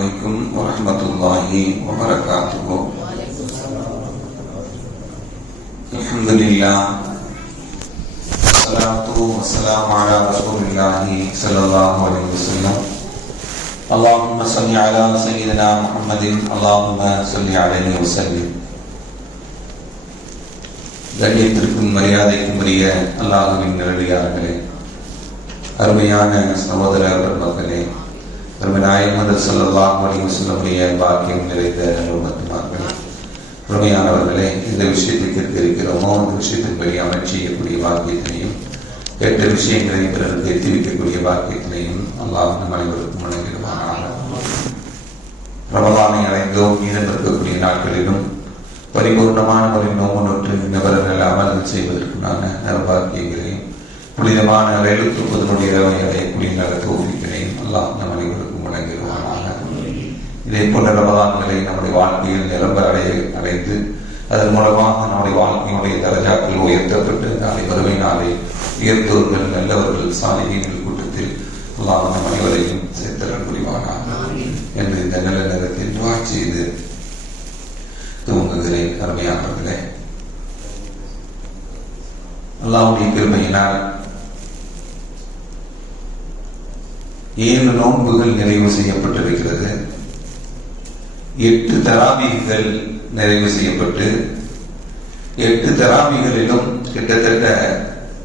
عليكم ورحمة الله وبركاته. الحمد لله والصلاة والسلام على رسول الله صلى الله عليه وسلم. اللهم صل على سيدنا محمد اللهم صل عليه وسلم. கண்ணியத்திற்கும் மரியாதைக்கும் உரிய அல்லாஹ்வின் நல்லடியார்களே, அருமையான சகோதர பெருமக்களே, பெருமநாயகம் ஸல்லல்லாஹு அலைஹி வஸல்லம் பாக்கியம் நிறைந்த நல்லும்மத்துமார்களே, அருமையானவர்களே, இந்த விஷயத்திற்கு இருக்கிறோமோ அந்த விஷயத்தின்படி அமல் செய்யக்கூடிய பாக்கியத்தினையும் கேட்ட விஷயங்களை பிறருக்கு எத்தி வைக்கக்கூடிய பாக்கியத்தினையும் அல்லாஹ் நம் அனைவருக்கும் வழங்கிடுவானாக. ரமலானை அடைந்தோம், மீதம் இருக்கக்கூடிய நாட்களிலும் பரிபூர்ணமான ஒரு நோம்பு நோற்று நபர்கள் அமல்கள் செய்வதற்குண்டான நற்பாக்கியங்களையும் புனிதமான லைலத்துல் அடையக்கூடிய நல்ல தௌஃபீக்கையும் அல்லாஹ் நம் அனைவருக்கும் வழங்கிடுவானாக. இதே போன்ற ரமலான்களை நம்முடைய வாழ்க்கையில் நிரம்ப அடைந்து அதன் மூலமாக நம்முடைய வாழ்க்கையினுடைய தரஜாக்கள் உயர்த்தப்பட்டு நாளை வறுமை நாளை உயர்த்தவர்கள் நல்லவர்கள் சாலிஹீன்கள் கூட்டத்தில் அல்லாஹ் நம் அனைவரையும் சேர்த்தல் புரிவானாக என்று இந்த நல்ல நேரத்தில் துஆ செய்து துவங்குகிறேன். அருமையானவர்களே, அல்லாஹ்வுடைய கிருபையினால் 7 நோன்புகள் நிறைவு செய்யப்பட்டிருக்கிறது. 8 தராவீகள் நிறைவு செய்யப்பட்டு 8 தராவீகளிலும் கிட்டத்தட்ட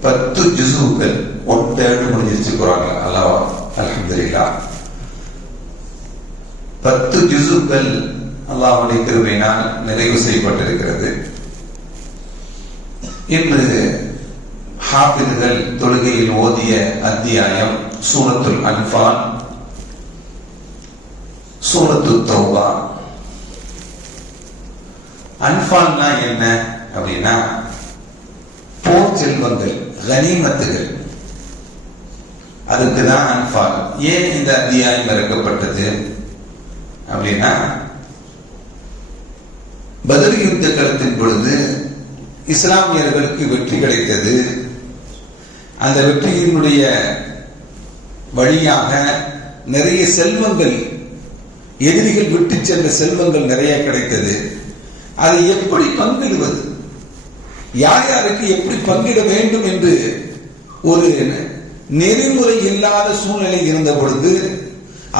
10 ஜுஸுகள் 1/3 முடிஞ்சிருச்சு குர்ஆன்ல. அல்லாஹ் அல்ஹம்துலில்லாஹ் 10 ஜுஸுகள் அல்லாஹ்வுடைய கிருபையினால் நிறைவு செய்யப்பட்டிருக்கிறது. இன்று ஹாஃபிதுகள் தொழுகையில் ஓதிய அத்தியாயம் சூரத்துல் அன்ஃபால், சூரத்துத் தௌபா. அன்ஃபால்னா என்ன அப்படின்னா போர் செல்வங்கள், கனிமத்துகள், அதுக்குதான் அன்ஃபால். ஏன் இந்த அத்தியாயம் இறக்கப்பட்டது அப்படின்னா, பத்ர் யுத்த களத்தின் பொழுது இஸ்லாமியர்களுக்கு வெற்றி கிடைத்தது. அந்த வெற்றியினுடைய வழியாக நிறைய செல்வங்கள், எதிரிகள் விட்டு சென்ற செல்வங்கள் நிறைய கிடைத்தது. அதை எப்படி பங்கிடுவது, யார் யாருக்கு எப்படி பங்கிட வேண்டும் என்று ஒரு நெறிமுறை இல்லாத சூழ்நிலை இருந்த பொழுது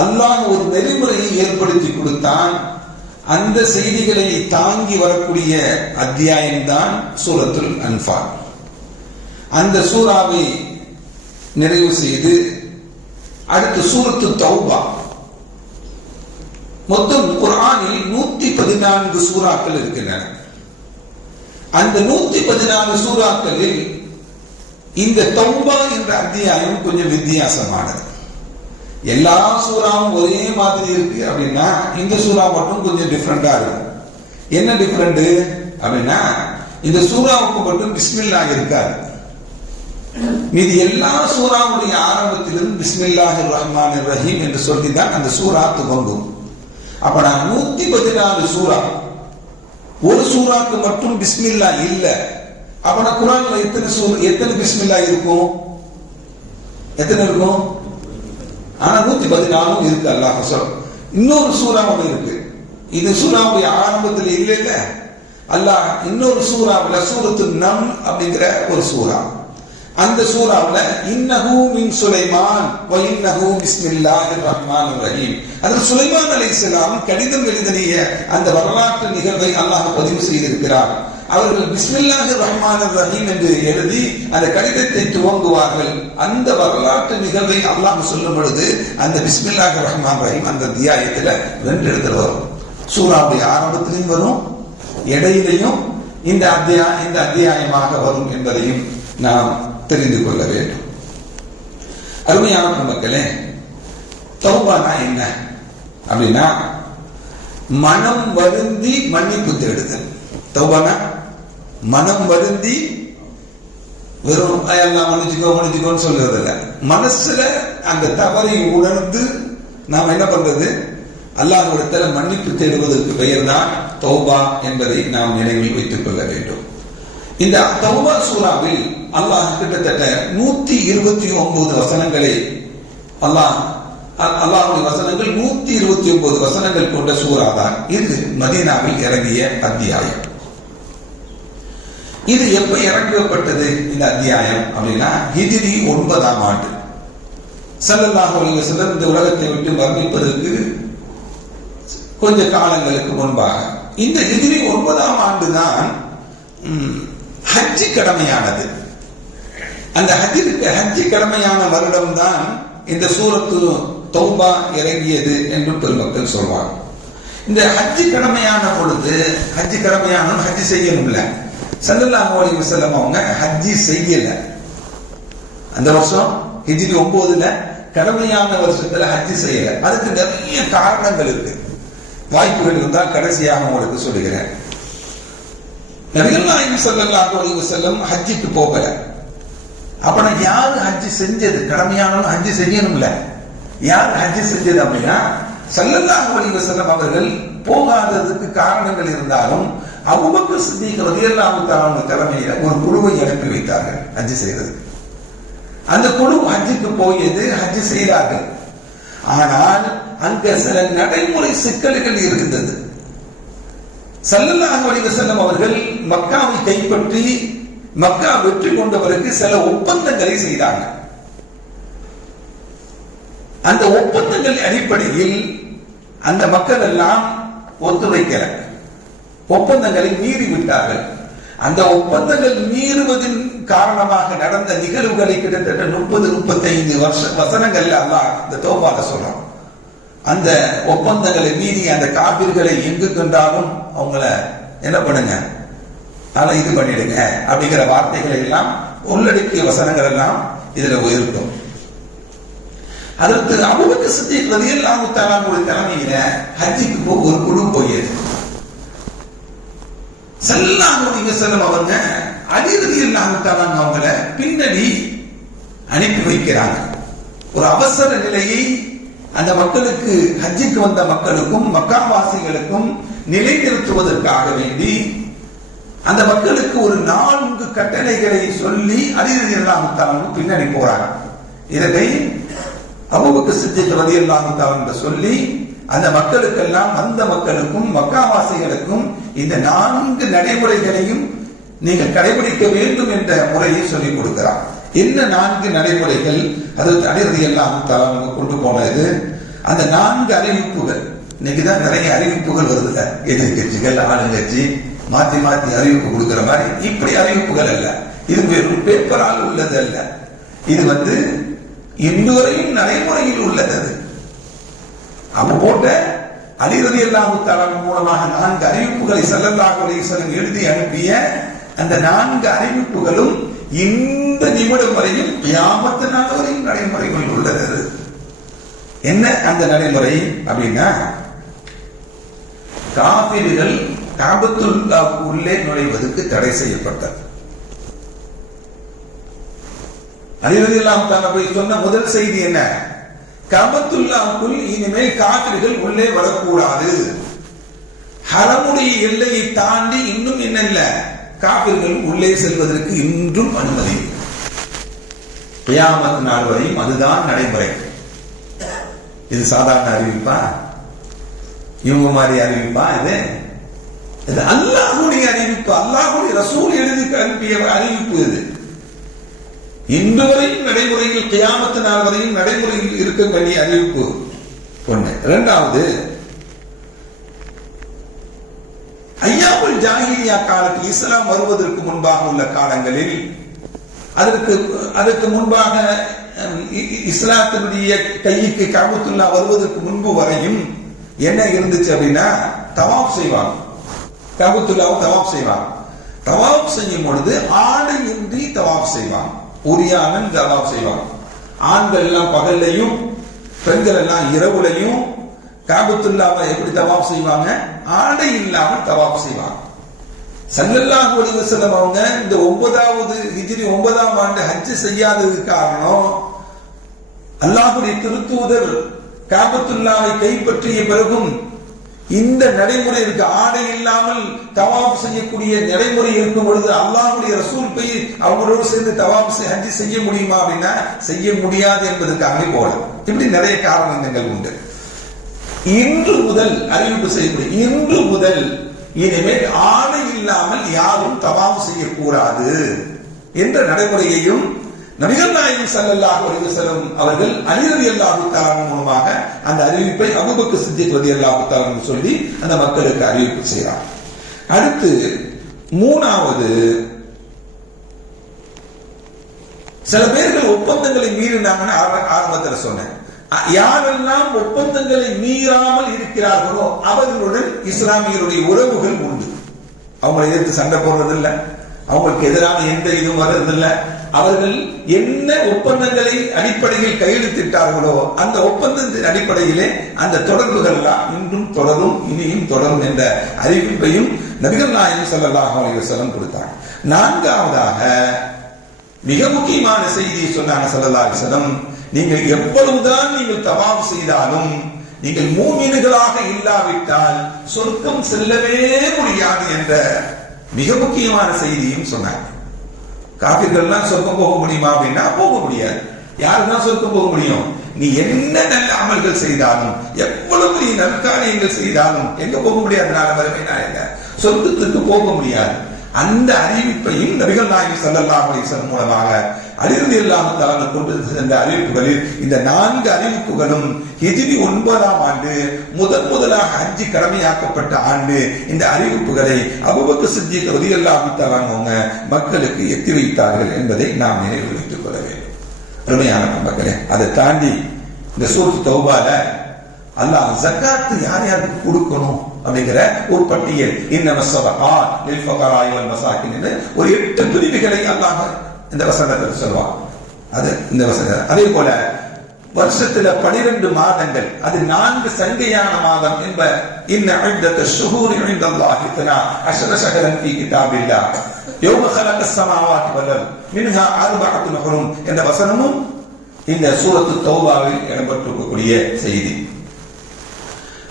அல்லாஹ் ஒரு நெறிமுறையை ஏற்படுத்தி கொடுத்தான். அந்த செய்திகளை தாங்கி வரக்கூடிய அத்தியாயம்தான் சூரத்துல் அன்ஃபால். அந்த சூராவை நிறைவு செய்து அடுத்து சூரத்து தௌபா. மொத்தம் குர்ஆனில் 114 சூறாக்கள் இருக்கின்றன. அந்த 114 சூறாக்களில் இந்த தௌபா என்ற அத்தியாயம் கொஞ்சம் வித்தியாசமானது. எல்லா சூறாவும் ஒரே மாதிரி இருக்கு அப்படின்னா இந்த சூறா மட்டும் கொஞ்சம் டிஃபரெண்டா இருக்கும். என்ன டிஃபரெண்ட் அப்படின்னா, இந்த சூறாவுக்கு மட்டும் பிஸ்மில்லாஹ் இருக்காது. மீதி எல்லா சூறாவுடைய ஆரம்பத்திலும் பிஸ்மில்லாஹிர் ரஹ்மானிர் ரஹீம் என்று சொல்லிதான் அந்த சூறா துவங்கும். அப்ப நான் 114 சூறா, ஒரு சூறாக்கு மட்டும் பிஸ்மில்லா இல்ல. அப்ப நான் குர்ஆன்ல எத்தனை பிஸ்மில்லா இருக்கும்? எத்தனை இருக்கும்? ஆனா 114 இருக்கு. அல்லாஹ் சொல்ற இன்னொரு சூறா ஒன்று இருக்கு. இது சூறாவுடைய ஆரம்பத்தில் இல்ல. அல்லாஹ் இன்னொரு சூறாவுல சூரத்து நம் அப்படிங்கிற ஒரு சூறா, அந்த சூறாவுல இன்னஹு மின் சுலைமான் வ இன்னஹு பிஸ்மில்லாஹிர் ரஹ்மானிர் ரஹீம், அதில் சுலைமான் அலைஹிஸ்ஸலாம் கடிதம் எழுதிய அந்த வரலாற்று நிகழ்வை அல்லாஹ் பதிவு செய்திருக்கிறார். அவர்கள் பிஸ்மில்லாஹிர் ரஹ்மானிர் ரஹீம் என்று எழுதி அந்த கடிதத்தை துவங்குவார்கள். அந்த வரலாற்று நிகழ்வை அல்லாஹ் சொல்லும் பொழுது அந்த பிஸ்மில்லாஹிர் ரஹ்மான் ரஹீம் அந்த அத்தியாயத்துல 2 இடத்துல வரும். சூறாவுடைய ஆரம்பத்திலும் வரும், இடையிலையும் இந்த அத்தியாயமாக வரும் என்பதையும் நாம் தெரிந்து கொள்ள வேண்டும். அருமையான மக்களே, தௌபானா என்ன அப்படின்னா மனம் வருந்தி மன்னிப்பு தேடுதல். தௌபானா மனம் வருந்தி வெறும் எல்லாம் மன்னிச்சுக்கோன்னு சொல்றது இல்ல. மனசுல அந்த தவறை உணர்ந்து நாம் என்ன பண்றது, அல்லாஹ்விடத்துல மன்னிப்பு தேடுவதற்கு பெயர் தான் தௌபா என்பதை நாம் நினைவில் வைத்துக் கொள்ள வேண்டும். இந்த தௌபா சூராவில் அல்லாஹ் கிட்டத்தட்ட 129 வசனங்களை அல்லாஹ் அல்லாஹ்வுடைய வசனங்கள் 129 வசனங்கள் கொண்ட சூரா தான் இது. மதீனாவில் இறங்கிய அத்தியாயம். இது எப்ப இறங்கப்பட்டது இந்த அத்தியாயம் அப்படின்னா ஹிஜ்ரி 9ஆம் ஆண்டு. ஸல்லல்லாஹு அலைஹி வஸல்லம் இந்த உலகத்தை விட்டு மரணிப்பதற்கு கொஞ்ச காலங்களுக்கு முன்பாக இந்த ஹிஜ்ரி 9ஆம் ஆண்டு தான் ஹஜ் கடமையானது. அந்த ஹஜ் கடமையான வருடம் தான் இந்த சூரத்து தௌபா இறங்கியது என்று பெருமக்கள் சொல்வாங்க. இந்த ஹஜ் கடமையான பொழுது ஹஜ் செய்யணும்ல. ஸல்லல்லாஹு அலைஹி வஸல்லம் அவங்க ஹஜ் செய்யல. அந்த வருஷம் ஹிஜ்ரி 9ல கடமையான வருஷத்துல ஹஜ் செய்யல. அதுக்கு நிறைய காரணங்கள் இருக்கு. வாய்ப்புகள் இருந்தால் கடைசியாக உங்களுக்கு சொல்லுகிறேன். நபிகள் நாயகம் ஸல்லல்லாஹு அலைஹி வஸல்லம் ஹஜ்ஜுக்கு போகல. அப்ப யாரு ஹஜ் செஞ்சது? கடமையானவங்க ஹஜ் செய்யணும்ல. யார் ஹஜ் செஞ்சது அப்படின்னா ஸல்லல்லாஹு அலைஹி வஸல்லம் அவர்கள் போகாததுக்கு காரணங்கள் இருந்தாலும் அபூபக்கர் சித்திக் ரலியல்லாஹு தஆலா தலைமையில் ஒரு குழுவை அனுப்பி வைத்தார்கள் ஹஜ் செய்தது. அந்த குழு ஹஜ்ஜுக்கு போயது, ஹஜ் செய்தார்கள். ஆனால் அங்க சில நடைமுறை சிக்கல்கள் இருந்தது. ஸல்லல்லாஹு அலைஹி வஸல்லம் அவர்கள் மக்காவை கைப்பற்றி மக்கா வெற்றி கொண்டவருக்கு சில ஒப்பந்தங்களை செய்தாங்க. அந்த ஒப்பந்தங்கள் அடிப்படையில் அந்த மக்கள் எல்லாம் ஒத்துழைக்கல, ஒப்பந்தங்களை மீறி விட்டார்கள். அந்த ஒப்பந்தங்கள் மீறுவதன் காரணமாக நடந்த நிகழ்வுகளை கிட்டத்தட்ட 30-35 வசனங்கள்ல அல்லாஹ் இந்த தௌபால சொல்றான். அந்த ஒப்பந்தங்களை மீறி அந்த காபிர்களை எங்கு கண்டாலும் அவங்கள என்ன பண்ணுங்க, இது பண்ணிடுங்க அப்படிங்கிற வார்த்தைகளை எல்லாம் உள்ளடக்கிய வசனங்கள் எல்லாம் இதுல இருக்கும். அதற்கு அபூபக்கர் சித்திக் ரலியல்லாஹு தஆலா தலைமையில ஹஜ்ஜுக்கு ஒரு குழு போயது. ஸல்லல்லாஹு அலைஹி வஸல்லம் அவங்க அலி ரலியல்லாஹு தஆலா அவங்கள பின்னாடி அனுப்பி வைக்கிறாங்க. ஒரு அவசர நிலையை அந்த மக்களுக்கு, ஹஜ்ஜுக்கு வந்த மக்களுக்கும் மக்காவாசிகளுக்கும் நிலைநிறுத்துவதற்காக வேண்டி அந்த மக்களுக்கு ஒரு 4 கட்டளைகளை சொல்லி அலி ரலியல்லாஹு தஆலா பின்னாடி போறாங்க. இதை அபூபக்கர் சித்திக் ரலியல்லாஹு தஆலா சொல்லி அந்த மக்களுக்கெல்லாம், அந்த மக்களுக்கும் மக்காவாசிகளுக்கும் இந்த 4 நடைமுறைகளையும் நீங்கள் கடைபிடிக்க வேண்டும் என்ற முறையை சொல்லிக் கொடுக்கிறார். என்ன 4 நடைமுறைகள்? அதற்கு அலி ரலியல்லாஹு தஆலா கொண்டு போனது அந்த 4 அறிவிப்புகள். இன்னைக்குதான் நிறைய அறிவிப்புகள் வருதுல்ல, எதிர்கட்சிகள் ஆளுங்கட்சி மாத்தி மாத்தி அறிவிப்பு கொடுக்கிற மாதிரி. இப்படி அறிவிப்புகள் அல்ல, இது வெறும் பேப்பரால் உள்ளது அல்ல. இது இன்று வரையும் நடைமுறையில் உள்ளது. அப்ப போட்ட அலி ரலியல்லாஹு தஆலா மூலமாக 4 அறிவிப்புகளை ஸல்லல்லாஹு அலைஹி வஸல்லம் எழுதி அனுப்பிய அந்த 4 அறிவிப்புகளும் இந்த நிமிடம் வரையும் கியாமத் நாள் வரையும் நடைமுறைகள் உள்ளது. என்ன அந்த நடைமுறை அப்படின்னா, காபிர்கள் காபத்துல்லாஹ்வுக்கு உள்ளே நுழைவதற்கு தடை செய்யப்பட்டது. அலி ரலியல்லாஹு தஆலா போய் சொன்ன முதல் செய்தி என்ன? காபத்துல்லாஹ்வுக்குள் இனிமேல் காபிர்கள் உள்ளே வரக்கூடாது. ஹரமுடைய எல்லையை தாண்டி இன்னும் என்னல்ல, காபிர்கள் உள்ளே செல்வதற்கு இன்றும் அனுமதி. கியாமத் நாள் வரையும் அதுதான் நடைமுறை. இது சாதாரண அறிவிப்பா? இவங்க மாதிரி அறிவிப்பா? இது அல்லாஹ்வுடைய அறிவிப்பு, அல்லாஹ்வுடைய ரசூல் எழுதி அனுப்பிய அறிவிப்பு. இது இன்று வரையும் நடைமுறையில், கியாமத் நாள் வரையும் நடைமுறையில் இருக்க வேண்டிய அறிவிப்பு ஒண்ணு. இரண்டாவது, ஐயாமுல் ஜாஹிலியா காலத்தில் இஸ்லாம் வருவதற்கு முன்பாக உள்ள காலங்களில், அதற்கு முன்பாக இஸ்லாத்தினுடைய கைக்கு காபத்துல்லா வருவதற்கு முன்பு வரையும் என்ன இருந்துச்சு அப்படின்னா, தவாப் செய்வாங்க. காபத்துல்லாவை தவாப் செய்வாங்க. தவாப் செய்யும் பொழுது ஆடையின்றி தவாப் செய்வாங்க. உரியானன் தவாப் செய்வாங்க. ஆண்கள் எல்லாம் பகல்லையும் பெண்கள் எல்லாம் இரவுலையும் காபத்துல்லாவை எப்படி தவாப் செய்வாங்க? ஆடை இல்லாமல் தவாப் செய்வாங்க. ஸல்லல்லாஹு அலைஹி வஸல்லம் அவங்க இந்த 9வது ஹிஜ்ரி 9ஆம் ஆண்டு ஹஜ் செய்யாததுக்கு காரணம், அல்லாஹ்வுடைய திருத்தூதர் காபத்துல்லாவை கைப்பற்றிய பிறகும் இந்த நடைமுறை இருக்கு. ஆடை இல்லாமல் தவாப் செய்யக்கூடிய நடைமுறை இருக்கும் பொழுது அல்லாஹ்வுடைய ரசூல் போய் அவங்களோடு சேர்ந்து தவாப் ஹஜ் செய்ய முடியுமா அப்படின்னா செய்ய முடியாது என்பதற்காக போல. இப்படி நிறைய காரணங்கள் உண்டு. இன்று முதல் அறிவிப்பு செய்யக்கூடிய இன்று முதல் இனிமேல் ஆடை இல்லாமல் யாரும் தவாப் செய்யக்கூடாது என்ற நடைமுறையையும் நபிகள் நாயகம் ஸல்லல்லாஹு அலைஹி வஸல்லம் அவர்கள் அலி ரலியல்லாஹு தஆலா மூலமாக அந்த அறிவிப்பை அபூபக்கர் சித்திக் ரலியல்லாஹு தஆலா சொல்லி அந்த மக்களுக்கு அறிவிப்பு செய்கிறார். அடுத்து மூணாவது, சில பேர்கள் ஒப்பந்தங்களை மீறினாங்கன்னு ஆரம்பத்தில் சொன்னேன். யாரெல்லாம் ஒப்பந்தங்களை மீறாமல் இருக்கிறார்களோ அவர்களுடன் இஸ்லாமியருடைய உறவுகள் உண்டு. அவங்களை எதிர்த்து சண்டை போடுறதில்லை, அவங்களுக்கு எதிரான எந்த இதுவும் வர்றதில்லை. அவர்கள் என்ன ஒப்பந்தங்களை அடிப்படையில் கையெழுத்திட்டார்களோ அந்த ஒப்பந்தத்தின் அடிப்படையிலே அந்த தொடர்புகள் எல்லாம் இன்றும் தொடரும், இனியும் தொடரும் என்ற அறிவிப்பையும் நபிகள் நாயகம் ஸல்லல்லாஹு அலைஹி வஸல்லம் கொடுத்தார். நான்காவதாக மிக முக்கியமான செய்தியை சொன்னாங்க ஸல்லல்லாஹு அலைஹி வஸல்லம், நீங்கள் எப்பொழுதுதான் நீங்கள் தவாப் செய்தாலும் நீங்கள் மூமின்களாக இல்லாவிட்டால் சொர்க்கம் செல்லவே முடியாது என்ற மிக முக்கியமான செய்தியும் சொன்னாங்க. காபிர்கள்லாம் சொர்க்கம் போக முடியுமா அப்படின்னா போக முடியாது. யாருதான் சொர்க்கம் போக முடியும்? நீ என்ன நல்ல அமல்கள் செய்தாலும் எவ்வளவு நீ நற்காரியங்கள் செய்தாலும் எங்க போக முடியாது? சொர்க்கத்துக்கு போக முடியாது. அந்த அறிவிப்பையும் நபிகள் நாயகம் ஸல்லல்லாஹு அலைஹி வஸல்லம் மூலமாக அலி ரலியல்லாஹு தஆலா கொண்டு சென்ற அறிவிப்புகளில் இந்த 4 அறிவிப்புகளும் ஹிஜ்ரி 9ஆம் ஆண்டு முதலாக ஹஜ் கடமையாக்கப்பட்ட ஆண்டு இந்த அறிவிப்புகளை அபூபக்கர் சித்திக் ரலியல்லாஹு தஆலா அவங்க மக்களுக்கு எத்தி வைத்தார்கள் என்பதை நாம் நினைவில் வைத்துக் கொள்ள வேண்டும். அருமையான மக்களே, அதை தாண்டி இந்த சூரத் தௌபால அல்லாஹ் ஜகாத் யார் யாருக்கு கொடுக்கணும் அப்படிங்கிற ஒரு பட்டியல், இன்னமஸ் ஸதகாத் லில் ஃபகராஇ வல் மசாகின் என்று ஒரு 8 பிரிவுகளை அல்லாஹ் இந்த வசனத்தில் சொல்வான். அது இந்த வசனம். அதே போல வருஷத்துல 12 மாதங்கள், அது 4 சங்கையான மாதம் என்ப இன்ன இத்தத் ஷுஹூரி இன்தல்லாஹி 12 ஷஹரன் ஃபீ கிதாபில்லாஹ் யௌம ஹலகஸ் ஸமாவாத்தி வல் அர்த் மின்ஹா அர்பஅத்துன் ஹுரும் என்ற வசனமும் இந்த சூரத்து தௌபாவில் இடம்பெற்றிருக்கக்கூடிய செய்தி.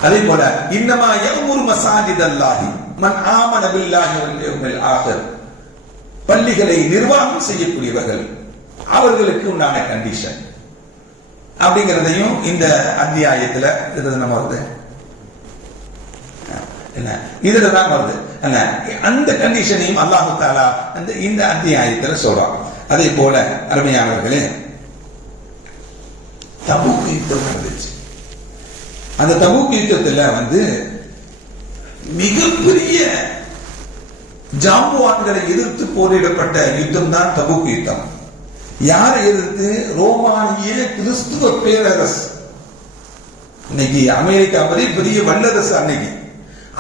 அதே போல இன்னமா யஅமுரு மசாஜிதல்லாஹி மன் ஆமன பில்லாஹி வல் யௌமில் ஆகிர், பள்ளிகளை நிர்வாகம் செய்யக்கூடியவர்கள் அவர்களுக்கு உண்டான கண்டிஷன் அப்படிங்கிறதையும் இந்த அத்தியாயத்துல நம்ம வருது. என்ன இதுலதான் வருது. அந்த கண்டிஷனையும் அல்லாஹு தஆலா இந்த அத்தியாயத்துல சொல்றான். அதே போல அருமையானவர்களே, தபூக் யுத்தம் நடந்துச்சு. அந்த தபூக் யுத்தத்துல மிகப்பெரிய ஜாம்புவான்களை எதிர்த்து போரிடப்பட்ட யுத்தம் தான் தபூக் யுத்தம். யாரை எதிர்த்து? ரோமானிய கிறிஸ்துவ பேரரசு. இன்னைக்கு அமெரிக்கா மாதிரி பெரிய வல்லரசு. அன்னைக்கு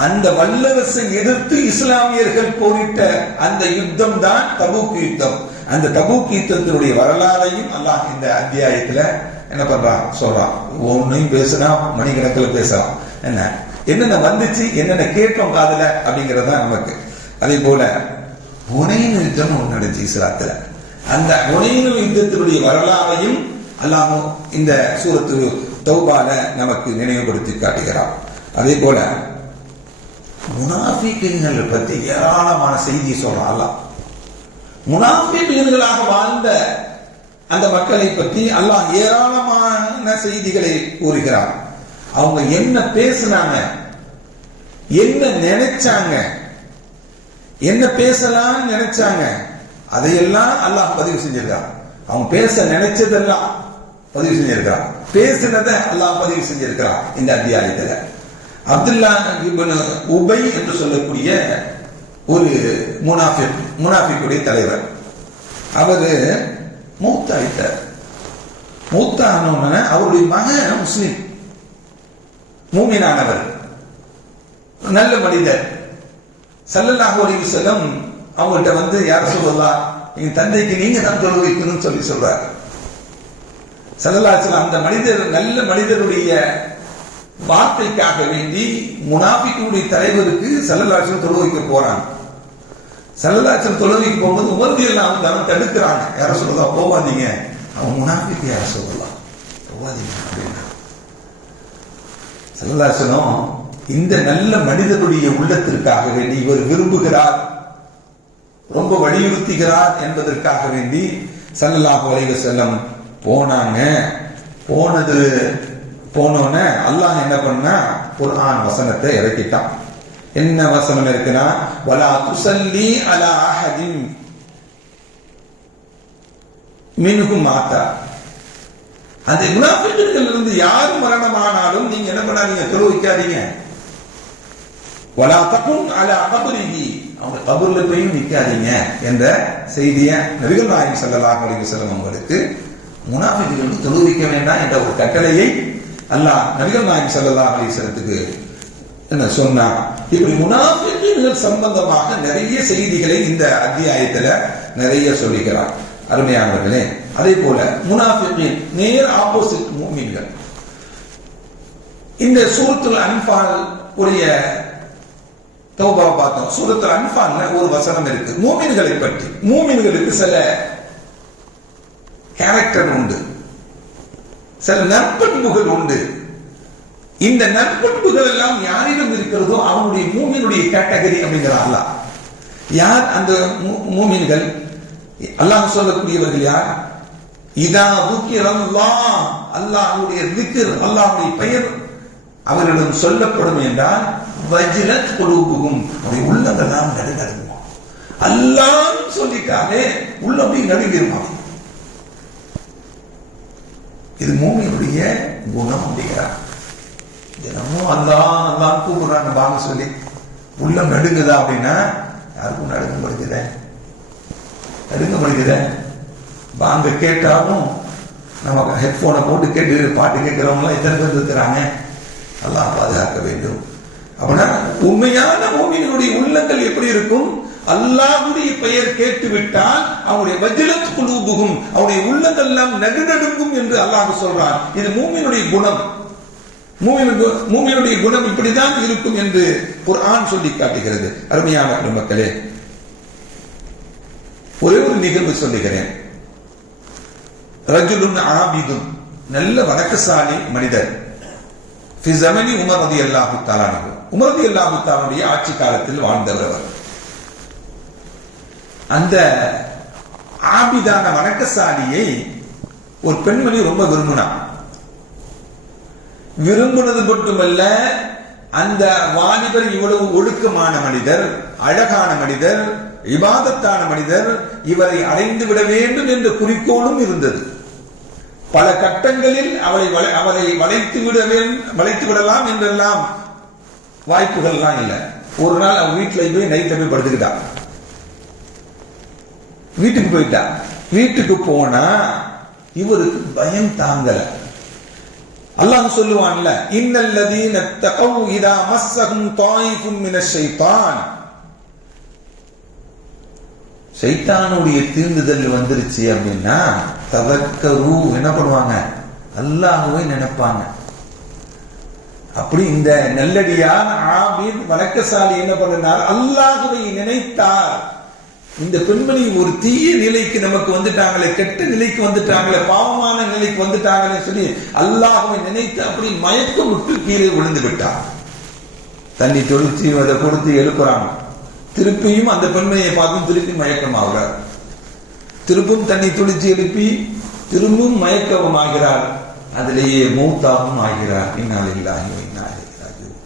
அந்த வல்லரசை எதிர்த்து இஸ்லாமியர்கள் போரிட்ட அந்த யுத்தம் தான் தபூக் யுத்தம். அந்த தபூக் யுத்தத்தினுடைய வரலாறையும் அல்லாஹ் இந்த அத்தியாயத்துல என்ன பண்றான் சொல்றான். ஒன்னையும் பேசினா மணிக்கணக்கில் பேசலாம். என்னென்ன வந்துச்சு, என்னென்ன கேட்டோம் காதல அப்படிங்கறத நமக்கு. அதே போல ஹுனைன் யுத்தம் ஒன்று நடந்துச்சு இஸ்லாத்துல. அந்த ஹுனைன் யுத்தத்தினுடைய வரலாறையும் அல்லாஹ் இந்த சூரத்து தௌபால நமக்கு நினைவுபடுத்தி காட்டுகிறார். அதே போல முனாஃபிக்குகளை பத்தி ஏராளமான செய்தியை சொல்றான் அல்லாஹ். முனாஃபிக்குகளாக வாழ்ந்த அந்த மக்களை பற்றி அல்லாஹ் ஏராளமான செய்திகளை கூறுகிறார். அவங்க என்ன பேசினாங்க, என்ன நினைச்சாங்க, என்ன பேசலாம் நினைச்சாங்க, அதையெல்லாம் அல்லாஹ் பதிவு செஞ்சிருக்கான். அவங்க பேச நினைச்சதெல்லாம் பதிவு செஞ்சிருக்கான். பேசினத அல்லாஹ் பதிவு செஞ்சிருக்கிறான் இந்த அத்தியாயத்துல. அப்துல்லா இப்னு உபை என்று சொல்லக்கூடிய ஒரு முனாஃபிக்குடைய தலைவர், அவரு மூத்தாயிட்டார். மூத்தான அவருடைய மகன் முஸ்லிம் மூமினானவர், நல்ல மனிதர். ஸல்லல்லாஹு அலைஹி வஸல்லம் அவங்கள்ட்ட யார் சொல்லலாம், எங்க தந்தைக்கு நீங்க தான் தொழு வைக்கணும்னு சொல்றார். ஸல்லல்லாஹு அலைஹி வஸல்லம் அந்த மனிதர், நல்ல மனிதருடைய வார்த்தைக்காக வேண்டி முனாஃபிக்குடைய தலைவருக்கு ஸல்லல்லாஹு அலைஹி வஸல்லம் தொழு வைக்க போறாங்க. ஸல்லல்லாஹு அலைஹி வஸல்லம் தொழு வைக்க போகும்போது உமர்தியல்லாஹு அன்ஹு தடுக்கிறாங்க. யார சொல்லலாம், போவாதீங்க, அவன் முனாஃபிக், யார சொல்லலாம் போவாதீங்க அப்படின்னா. ஸல்லல்லாஹு அலைஹி வஸல்லம் இந்த நல்ல மனிதனுடைய உள்ளத்திற்காக வேண்டி இவர் விரும்புகிறார், ரொம்ப வலியுறுத்துகிறார் என்பதற்காக வேண்டி ஸல்லல்லாஹு அலைஹி வஸல்லம் போனாங்க. போனோன்னு அல்லாஹ் என்ன பண்ணா, குர்ஆன் வசனத்தை இறக்கிட்டான். என்ன வசனம் இருக்குன்னா, வலா துஸல்லி அலா அஹதின் மின்ஹும் மாத்தா. அந்த முனாஃபிக்குகள் இருந்து யார் மரணமானாலும் நீங்க என்ன பண்ணாதீங்க, தொழு வைக்காதீங்க. வலா தகும் அலா கபரிஹி, அவங்க கபர்ல போய் நிக்காதீங்க என்ற செய்தியை நபிகள் நாயகம் ஸல்லல்லாஹு அலைஹி வஸல்லம் அவங்களுக்கு முனாஃபிக்குகளுக்கு தொழு வைக்க வேண்டாம் என்ற ஒரு கட்டளையை அல்லாஹ் நபிகள் நாயகம் ஸல்லல்லாஹு அலைஹி வஸல்லத்துக்கு என்ன சொன்னா. இப்படி முனாஃபிக்குகள் சம்பந்தமாக நிறைய செய்திகளை இந்த அத்தியாயத்துல நிறைய சொல்லிக்கிறார். அருமையானவர்களே, அதே போல முனாஃபிகீன் நேர் ஆப்போசிட் மூமின்கள். இந்த சூரத்துல் அன்ஃபால் உடைய தௌபா பார்த்தோம். சூரத்துல் அன்ஃபால்ல ஒரு வசனம் இருக்கு மூமின்களை பற்றி. மூமின்களுக்கு சில கேரக்டர் உண்டு, சில நற்பண்புகள் உண்டு. இந்த நற்பண்புகள் எல்லாம் யாரிடம் இருக்கிறதோ அவனுடைய மூமினுடைய கேட்டகரி அப்படிங்கிற அல்லாஹ். யார் அந்த மூமின்கள்? அல்லாஹ் சொல்லக்கூடியவர்கள் யார்? இதா துக்கிரல்லாஹ், அல்லாஹ்வுடைய திக்ர், அல்லாஹ்வுடைய பெயர் அவர்களிடம் சொல்லப்படும் என்றால் வஜ்லத் குலூபுஹும், அவருடைய உள்ளங்கள் எல்லாம் நடுநடுங்குமா. அல்லாஹ் சொல்லிட்டாலே உள்ள போய் நடுங்கிருமா. இது மூமினுடைய குணம் அப்படிங்கிறார். தினமும் அல்லாஹ் அல்லாஹ் கூப்பிடுறாங்க வாங்க சொல்லி உள்ளம் நடுங்குதா அப்படின்னா யாருக்கும் நடுங்கப்படுகிற வாங்க கேட்டாலும் நமக்கு ஹெட்போனை போட்டு கேட்டு பாட்டு கேட்கிறவங்க எத்தனை பேர் இருக்கிறாங்க. அல்லாஹ் பாதுகாக்க வேண்டும். அப்படின்னா உண்மையான மூமினுடைய உள்ளங்கள் எப்படி இருக்கும்? அல்லாஹ்வுடைய பெயர் கேட்டு விட்டால் அவருடைய வஜ்லத் குலூபுஹும், அவருடைய உள்ளங்கள் எல்லாம் நடுநடுங்கும் என்று அல்லாஹ் சொல்றான். இது மூமினுடைய குணம். மூமினுடைய குணம் இப்படிதான் இருக்கும் என்று குர்ஆன் சொல்லி காட்டுகிறது. அருமையான மக்களே, ஒரே ஒரு நிகழ்வு சொல்லுகிறேன். ரஜுலுன் ஆபிதுன், நல்ல வணக்கசாலி மனிதர். ஃபி ஸமனி உமர் ரலியல்லாஹு தஆலா அன்ஹு, உமர் ரலியல்லாஹு தஆலாவுடைய ஆட்சி காலத்தில் வாழ்ந்தவர் அவர். அந்த ஆபிதான வணக்கசாலியை ஒரு பெண்மணி ரொம்ப விரும்பினது மட்டுமல்ல, அந்த வாலிபர் இவ்வளவு ஒழுக்கமான மனிதர், அழகான மனிதர், இபாதத்தான மனிதர், இவரை அடைந்து விட வேண்டும் என்ற குறிக்கோளும் இருந்தது. பல கட்டங்களில் அவரை வளைத்து விடலாம் என்றெல்லாம் வாய்ப்புகள்லாம் இல்லை. ஒரு நாள் அவன் வீட்டுல போய் நைட்ல போய் படுத்துக்கிட்டான். வீட்டுக்கு போயிட்டா. வீட்டுக்கு போனா இவருக்கு பயம் தாங்கல. அல்லாஹ் சொல்லுவான்ல, இன்னல்லதீன தகவ் இதா மஸ்ஸஹும் தாயிஃபும் மினஷ் ஷைத்தான், ஷைத்தானுடைய தீண்டுதல் வந்துருச்சு அப்படின்னா ததக்கரு, என்ன பண்ணுவாங்க? அல்லாஹ்வை நினைப்பாங்க. அப்படி இந்த நல்லடியார் ஆபீத் வணக்கசாலி என்ன பண்ணினார்? அல்லாஹ்வை நினைத்தார். இந்த பெண்மணி ஒரு தீய நிலைக்கு நமக்கு வந்துட்டாங்களே, கெட்ட நிலைக்கு வந்துட்டாங்களே, பாவமான நிலைக்கு வந்துட்டாங்களே சொல்லி அல்லாஹ்வை நினைத்து அப்படி மயக்கம் விட்டு கீழே விழுந்து விட்டார். தண்ணி தொழிற்சி அதை கொடுத்து எழுப்புறாங்க. திருப்பியும் அந்த பெண்மணியை பார்த்து திருப்பி மயக்கம் ஆகிறார். திருப்பும் தண்ணி துளிச்சு எழுப்பி திரும்பவும் மயக்கவும் ஆகிறார். அதிலேயே மௌத்தாகவும் ஆகிறார். இன்னாலில்லாஹி வ இன்னா இலைஹி ராஜிஊன்.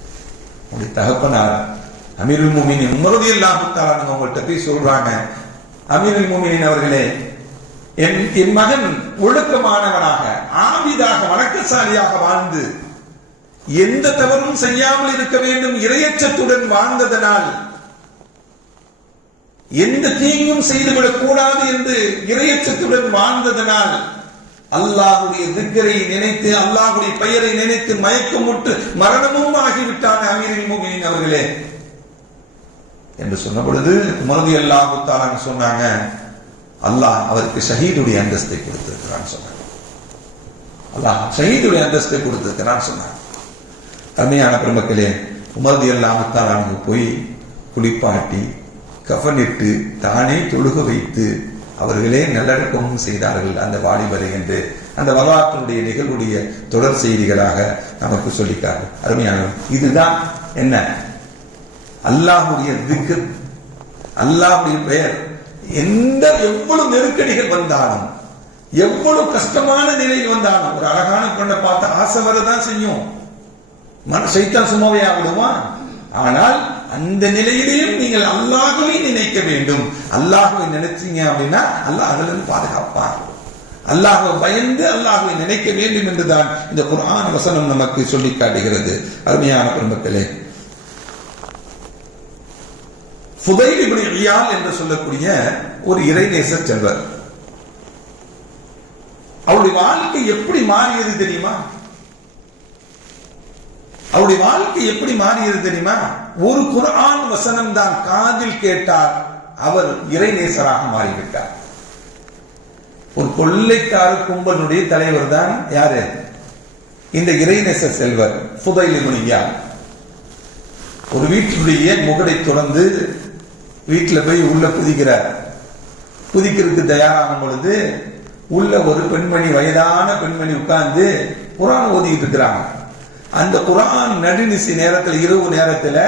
உங்களுடைய தகப்பனார் அமீருல் முஃமினீன் உமர் ரலியல்லாஹு தஆலா அன்ஹு அவங்கள்ட்ட போய் சொல்றாங்க, அமீருல் முஃமினீன் அவர்களே, என் மகன் ஒழுக்கமானவனாக, ஆபிதாக, வணக்கசாலியாக வாழ்ந்து எந்த தவறும் செய்யாமல் இருக்க வேண்டும், இறையச்சத்துடன் வாழ்ந்ததனால், எந்த தீங்கும் செய்துவிடக் கூடாது என்று இறையச்சத்துடன் வாழ்ந்ததனால், அல்லாஹ்வுடைய திக்ரை நினைத்து, அல்லாஹ்வுடைய பெயரை நினைத்து மயக்கமுட்டு மரணமும் ஆகிவிட்டாங்க அமீருல் முஃமினீன் அவர்களே என்று சொன்ன பொழுது உமர் ரலியல்லாஹு தஆலா சொன்னாங்க, அல்லாஹ் அவருக்கு ஷஹீதுடைய அந்தஸ்தை கொடுத்திருக்கிறான் சொன்னாங்க. அல்லாஹ் ஷஹீதுடைய அந்தஸ்தை கொடுத்திருக்கிறான் சொன்னாங்க. அருமையான பெருமக்களே, உமர் ரலியல்லாஹு தஆலா போய் குளிப்பாட்டி கஃனிட்டு தானே தொழுக வைத்து அவர்களே நல்லடக்கமும் செய்தார்கள் அந்த வாலிபரை என்று அந்த வரலாற்றுடைய நிகழ்வுடைய தொடர் செய்திகளாக நமக்கு சொல்லிக்காரு. அருமையான இதுதான் என்ன அல்லாஹ்வுடைய திக்ர், அல்லாஹ்வுடைய பெயர். எவ்வளவு நெருக்கடிகள் வந்தாலும், எவ்வளவு கஷ்டமான நிலையில் வந்தாலும், ஒரு அழகான பொண்ணை பார்த்து ஆசை வரதான் செய்யும். சைத்தான் சும்மாவே ஆகிடுவான். ஆனால் அந்த நிலையிலேயும் நீங்கள் அல்லாஹ்வை நினைக்க வேண்டும். அல்லாஹ்வை நினைச்சீங்க அப்படின்னா அல்லாஹ் அதுல இருந்து பாதுகாப்பார். அல்லாஹ்வை பயந்து அல்லாஹ்வை நினைக்க வேண்டும் என்றுதான் இந்த குர்ஆன் வசனம் நமக்கு சொல்லி காட்டுகிறது. அருமையான பெருமக்களே, ஃபுதைல் இப்னு இயால் என்று சொல்லக்கூடிய ஒரு இறைநேசர் செல்வர், அவருடைய வாழ்க்கை எப்படி மாறியது தெரியுமா? அவருடைய வாழ்க்கை எப்படி மாறியது தெரியுமா? ஒரு குர்ஆன் வசனம் தான் காதில் கேட்டார், அவர் இறைநேசராக மாறிவிட்டார். ஒரு கொள்ளைக்கார கும்பலுடைய தலைவர் தான் யாரு? இந்த இறைநேச செல்வர் ஃபுதைல் இப்னு இயால். ஒரு வீட்டினுடைய முகடை தொடர்ந்து வீட்டில் போய் உள்ள குதிக்கிறதுக்கு தயாராகும் பொழுது உள்ள ஒரு பெண்மணி, வயதான பெண்மணி உட்கார்ந்து குர்ஆன் ஓதிட்டு இருக்கிறாங்க. அந்த குர்ஆன் நடுநிசி நேரத்தில், இரவு நேரத்தில்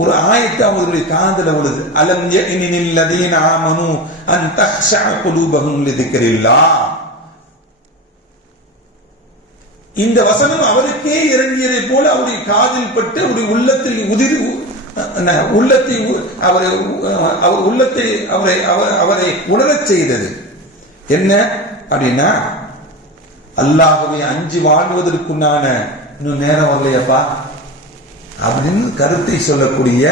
ஒரு ஆயத்து அவங்களுடைய காதுல விழுது. அலம் யஅனில் லதீன ஆமனு அன் தக்ஷஅ குலூபஹும் லிதிக்ரில்லாஹ். இந்த வசனம் அவருக்கே இறங்கியதை போல அவருடைய காதில் பட்டு அவருடைய உள்ளத்தில் அவரை உணரச் செய்தது. என்ன அப்படின்னா, அல்லாஹ்வை அஞ்சி வாழ்வதற்குண்டான இன்னும் நேரம் வரலையப்பா அப்படின்னு கருத்தை சொல்லக்கூடிய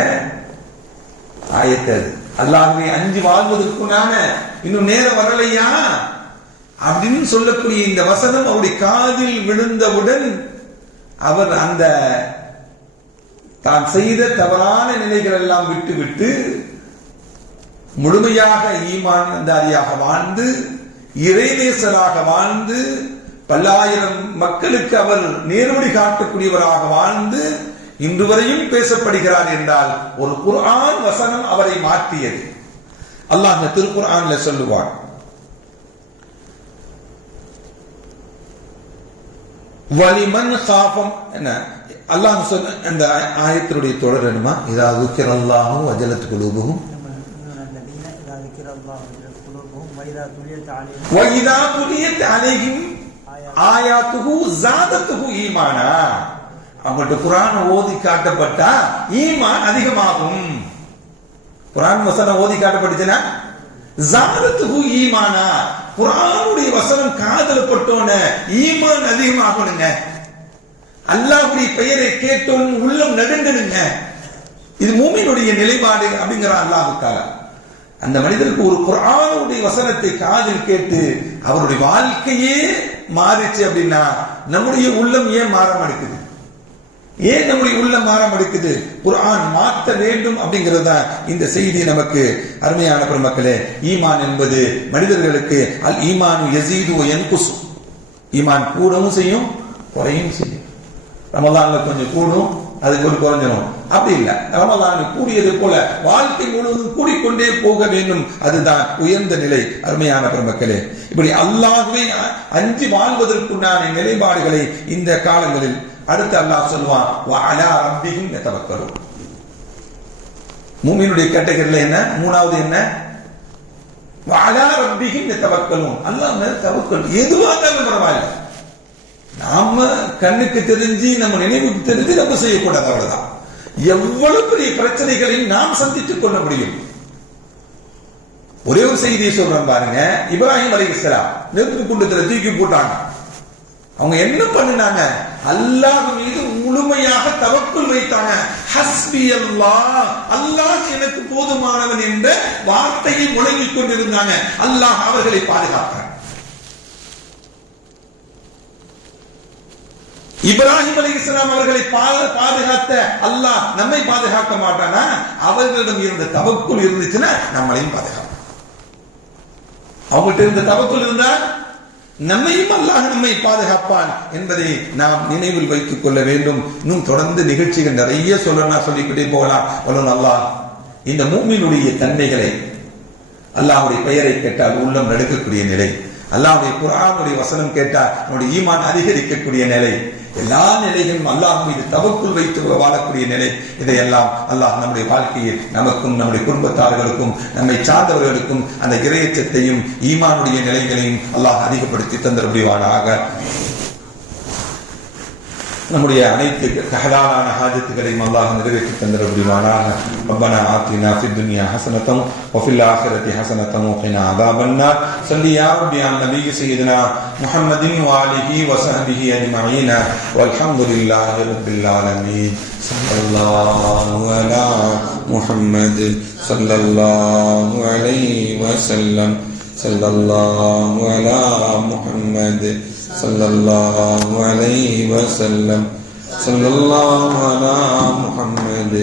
ஆயத்து அது. அல்லாஹ்வை அஞ்சி வாழ்வதற்குண்டான இன்னும் நேரம் வரலையா அப்படின்னு சொல்லக்கூடிய இந்த வசனம் அவருடைய காதில் விழுந்தவுடன் அவர் அந்த தான் செய்த தவறான நிலைகள் எல்லாம் விட்டுவிட்டு முழுமையாக ஈமான்தாரியாக வாழ்ந்து, இறைநேசராக வாழ்ந்து, பல்லாயிரம் மக்களுக்கு அவர் நேர்வழி காட்டக்கூடியவராக வாழ்ந்து இன்று வரையும் பேசப்படுகிறார் என்றால் ஒரு குர்ஆன் வசனம் அவரை மாற்றியது. அல்லாஹ் இந்த திருக்குர்ஆன்ல சொல்லுவான், வலிமன் காஃபம் என்ன அல்லாஹ் சொன்ன அந்த ஆயத்தினுடைய தொடர் என்னமா? இதா ذكرallahu وجلت قلوبهم وإذا تليت عليهم آياته زادتهم ஈமானா. அவங்கள்ட்ட குர்ஆன் ஓதி காட்டப்பட்டா ஈமான் அதிகமாகும். குர்ஆன் வசனம் ஓதி காட்டப்பட்டுச்சுன்னா ஜாதத்துஹு ஈமானா, குர்ஆனுடைய வசனம் காதுல பட்டோன ஈமான் அதிகமாகணுங்க. அல்லாஹ்வுடைய பெயரை கேட்டோன்னு உள்ளம் நடுங்கணுங்க. இது மூமினுடைய நிலைப்பாடு அப்படிங்கிறான் அல்லாஹ் தஆலா. அந்த மனிதருக்கு ஒரு குர்ஆனுடைய வசனத்தை காதில் கேட்டு அவருடைய வாழ்க்கையே மாறிச்சு அப்படின்னா நம்முடைய உள்ளம் ஏன் மாற மறுக்குது? ஏன் நம்முடைய உள்ளம் மாற மறுக்குது? குர்ஆன் மாற்ற வேண்டும் அப்படிங்கிறதா இந்த செய்தி நமக்கு. அருமையான பெருமக்களே, ஈமான் என்பது மனிதர்களுக்கு அல் ஈமானு யஸீது வ யன்குஸ், ஈமான் கூடவும் செய்யும் குறையும் செய்யும். ரமலான்ல கொஞ்சம் கூடும், அதுக்கு ஒரு குறைஞ்சிடும். அப்படி இல்லை, ரமலான் கூடியது போல வாழ்க்கை முழுவதும் கூடிக்கொண்டே போக வேண்டும். அதுதான் உயர்ந்த நிலை. அருமையான பெருமக்களே, இப்படி அல்லாஹ்வை அஞ்சி வாழ்வதற்குண்டான நிலைப்பாடுகளை இந்த காலங்களில் அடுத்து அல்லாஹ் சொல்வான், வஅலா ரப்பிஹிம் யதவக்கலூன். மூமினுடைய கேட்டகரியில என்ன? மூணாவது என்ன? வஅலா ரப்பிஹிம் யதவக்கலூன். அல்லாஹ் மேல தவக்கல். எதுவா இருந்தாலும் பரவாயில்லை, நாம கண்ணுக்கு தெரிஞ்சு நம்ம நினைவுக்கு தெரிஞ்சு நம்ம செய்யக்கூடாது, அவ்வளவுதான். எவ்வளவு பெரிய பிரச்சனைகளையும் நாம் சந்தித்துக் கொள்ள முடியும். ஒரே ஒரு செய்தியை சொல்றேன் பாருங்க. இப்ராஹிம் அலைஹிஸ்ஸலாம் நெருப்பு குண்டத்துல தூக்கி போட்டாங்க. அவங்க என்ன பண்ணினாங்க? அல்லாஹ் மீது முழுமையாக தவக்குல் வைத்தாங்க. ஹஸ்பி அல்லாஹ், அல்லாஹ் எனக்கு போதுமானவன் என்ற வார்த்தையை முழங்கிக் கொண்டிருந்தாங்க. அல்லாஹ் அவர்களை பாதுகாத்தார். இப்ராஹிம் அலைஹிஸ்ஸலாம் அவர்களை பாதுகாத்த அல்லாஹ் நம்மை பாதுகாக்க மாட்டானா? அவர்களிடம் இருந்த தவக்குல் இருந்துச்சுன்னா நம்மளையும் பாதுகாப்பான். அவங்கள்ட்ட இருந்த தவக்குல் இருந்தா நம்மையும் அல்லாஹ் நம்மை பாதுகாப்பான் என்பதை நாம் நினைவில் வைத்துக் கொள்ள வேண்டும். இன்னும் தொடர்ந்து நிகழ்ச்சிகள் நிறைய சொல்லலாம், சொல்லிக்கிட்டே போகலாம். அல்லாஹ் இந்த மூமினுடைய தன்மைகளை, அல்லாஹ்வுடைய பெயரை கேட்டால் உள்ளம் நடுக்கக்கூடிய நிலை, அல்லாஹ்வுடைய குர்ஆனுடைய வசனம் கேட்டால் நம்முடைய ஈமான் அதிகரிக்கக்கூடிய நிலை, எல்லா நிலைகளும் அல்லாஹ் மீது தவக்குள் வைத்து வாழக்கூடிய நிலை, இதையெல்லாம் அல்லாஹ் நம்முடைய வாழ்க்கையை நமக்கும் நம்முடைய குடும்பத்தார்களுக்கும் நம்மை சார்ந்தவர்களுக்கும் அந்த இறையச்சத்தையும் ஈமானுடைய நிலைகளையும் அல்லாஹ் அதிகப்படுத்தி தந்தருடையவானாக. நம்முடைய அனைத்து ஹலாலான ஹாஜத்துகளையும் அல்லாஹ் நிறைவேற்றி தந்தருடையவானாக. ரப்பனா ஆத்தினா ஃபித் துன்யா ஹஸனத்தம் வ ஃபில் ஆখিরাতি ஹஸனத்தம் வ கினா அஸாபன்னார். ஸல்லி யா ரப்பி அலா நபி சய்யிதினா முஹம்மதின் வ ஆலிஹி வ ஸஹ்பிஹி அஜ்மஈன் வல்ஹம்துலில்லாஹி ரப்பில் ஆலமீன். ஸல்லல்லாஹு அலா முஹம்மத் ஸல்லல்லாஹு அலைஹி வஸல்லம். ஸல்லல்லாஹு அலா முஹம்மத் ஸல்லல்லாஹு அலைஹி வஸல்லம். ஸல்லல்லாஹு அலா முஹம்மத்